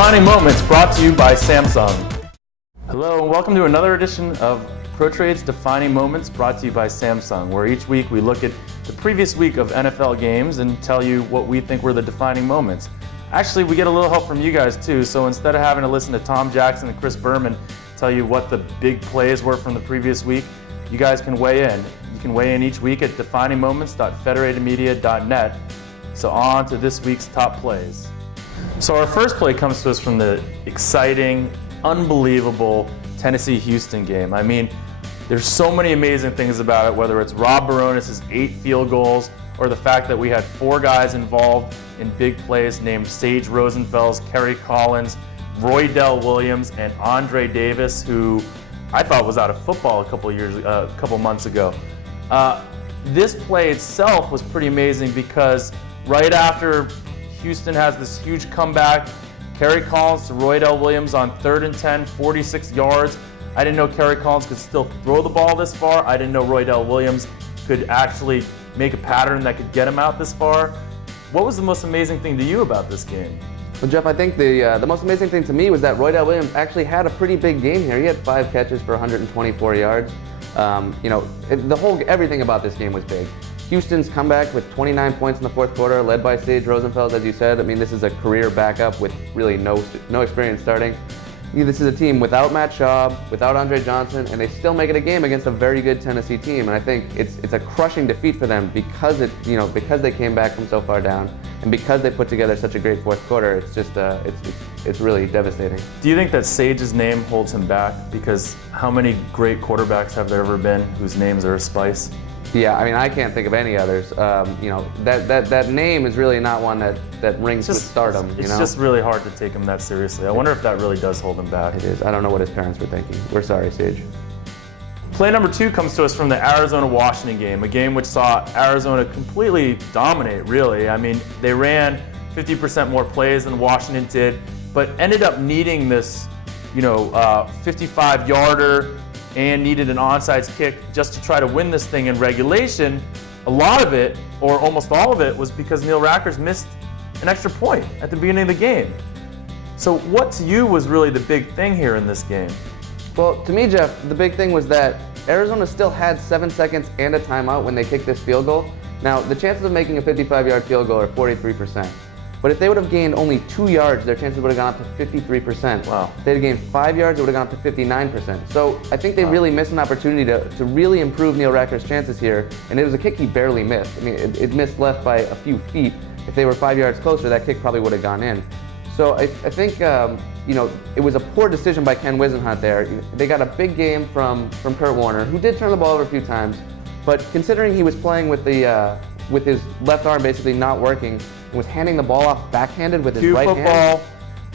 Defining Moments brought to you by Samsung. Hello and welcome to another edition of PROTRADE's Defining Moments brought to you by Samsung, where each week we look at the previous week of NFL games and tell you what we think were the defining moments. Actually, we get a little help from you guys too, so instead of having to listen to Tom Jackson and Chris Berman tell you what the big plays were from the previous week, you guys can weigh in. You can weigh in each week at definingmoments.federatedmedia.net. So on to this week's top plays. So our first play comes to us from the exciting, unbelievable Tennessee-Houston game. I mean, there's so many amazing things about it, whether it's Rob Baronis' 8 field goals or the fact that we had 4 guys involved in big plays named Sage Rosenfels, Kerry Collins, Roydell Williams, and Andre Davis, who I thought was out of football a couple months ago. This play itself was pretty amazing because right after Houston has this huge comeback, Kerry Collins to Roydell Williams on 3rd and 10, 46 yards. I didn't know Kerry Collins could still throw the ball this far. I didn't know Roydell Williams could actually make a pattern that could get him out this far. What was the most amazing thing to you about this game? Well, Jeff, I think the most amazing thing to me was that Roydell Williams actually had a pretty big game here. He had 5 catches for 124 yards. Everything about this game was big. Houston's comeback with 29 points in the fourth quarter, led by Sage Rosenfels, as you said. I mean, this is a career backup with really no experience starting. This is a team without Matt Schaub, without Andre Johnson, and they still make it a game against a very good Tennessee team. And I think it's a crushing defeat for them because they came back from so far down, and because they put together such a great fourth quarter. It's just it's really devastating. Do you think that Sage's name holds him back? Because how many great quarterbacks have there ever been whose names are a spice? Yeah, I mean, I can't think of any others. That name is really not one that rings with stardom. It's just really hard to take him that seriously. I wonder if that really does hold him back. It is. I don't know what his parents were thinking. We're sorry, Sage. Play number 2 comes to us from the Arizona-Washington game, a game which saw Arizona completely dominate, really. I mean, they ran 50% more plays than Washington did, but ended up needing this, 55-yarder and needed an onside kick just to try to win this thing in regulation. A lot of it, or almost all of it, was because Neil Rackers missed an extra point at the beginning of the game. So what to you was really the big thing here in this game? Well, to me, Jeff, the big thing was that Arizona still had 7 seconds and a timeout when they kicked this field goal. Now, the chances of making a 55-yard field goal are 43%. But if they would have gained only 2 yards, their chances would have gone up to 53%. Wow. If they had gained 5 yards, it would have gone up to 59%. So I think they really missed an opportunity to really improve Neil Rackers' chances here. And it was a kick he barely missed. I mean, it missed left by a few feet. If they were 5 yards closer, that kick probably would have gone in. So I think it was a poor decision by Ken Wisenhunt there. They got a big game from Kurt Warner, who did turn the ball over a few times. But considering he was playing with his left arm basically not working, and was handing the ball off backhanded with his right hand.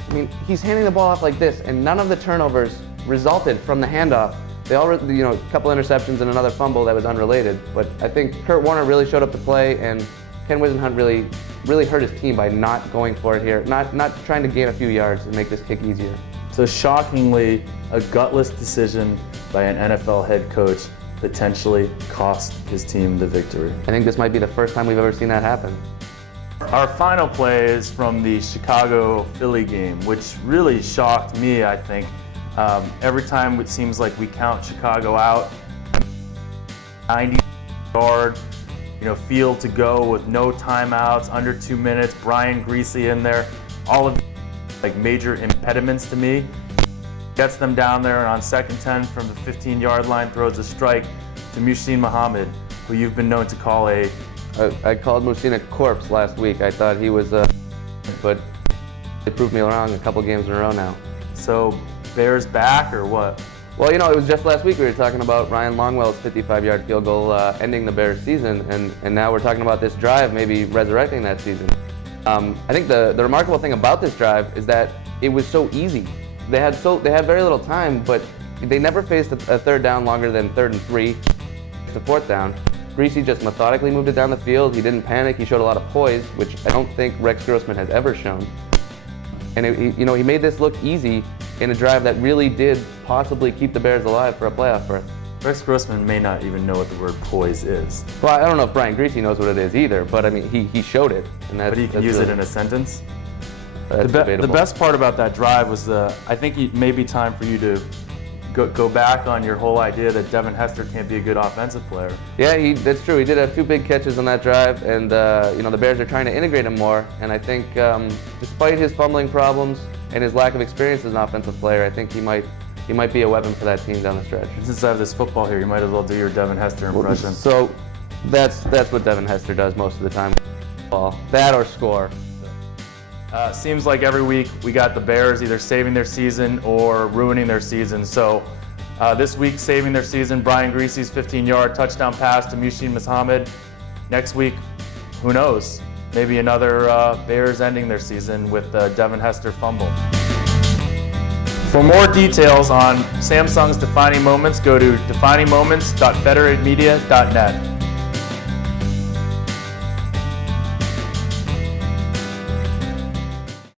I mean, he's handing the ball off like this, and none of the turnovers resulted from the handoff. They all, a couple interceptions and another fumble that was unrelated. But I think Kurt Warner really showed up to play, and Ken Wisenhunt really hurt his team by not going for it here, not trying to gain a few yards and make this kick easier. So shockingly, a gutless decision by an NFL head coach potentially cost his team the victory. I think this might be the first time we've ever seen that happen. Our final play is from the Chicago-Philly game, which really shocked me, I think. Every time it seems like we count Chicago out, 90-yard, field to go with no timeouts, under 2 minutes, Brian Greasy in there, all of like major impediments to me. Gets them down there, and on 2nd 10 from the 15-yard line, throws a strike to Muhsin Muhammad, who you've been known to call I called Muhsin a corpse last week. I thought he was, but they proved me wrong a couple games in a row now. So, Bears back or what? Well, it was just last week we were talking about Ryan Longwell's 55-yard field goal ending the Bears' season, and now we're talking about this drive maybe resurrecting that season. I think the remarkable thing about this drive is that it was so easy. They had very little time, but they never faced a 3rd down longer than 3rd and 3. The 4th down. Greasy just methodically moved it down the field. He didn't panic. He showed a lot of poise, which I don't think Rex Grossman has ever shown. And he made this look easy in a drive that really did possibly keep the Bears alive for a playoff berth. Rex Grossman may not even know what the word poise is. Well, I don't know if Brian Greasy knows what it is either, but I mean, he showed it. But he can use it in a sentence? That's The debatable. best part about that drive was I think it may be time for you to go back on your whole idea that Devin Hester can't be a good offensive player. Yeah, that's true. He did have 2 big catches on that drive, and the Bears are trying to integrate him more. And I think, despite his fumbling problems and his lack of experience as an offensive player, I think he might be a weapon for that team down the stretch. Since I have this football here, you might as well do your Devin Hester impression. So that's what Devin Hester does most of the time. That or score. Seems like every week we got the Bears either saving their season or ruining their season. So this week, saving their season, Brian Griese's 15-yard touchdown pass to Mushin Muhammad. Next week, who knows? Maybe another Bears ending their season with Devin Hester fumble. For more details on Samsung's defining moments, go to definingmoments.federatedmedia.net.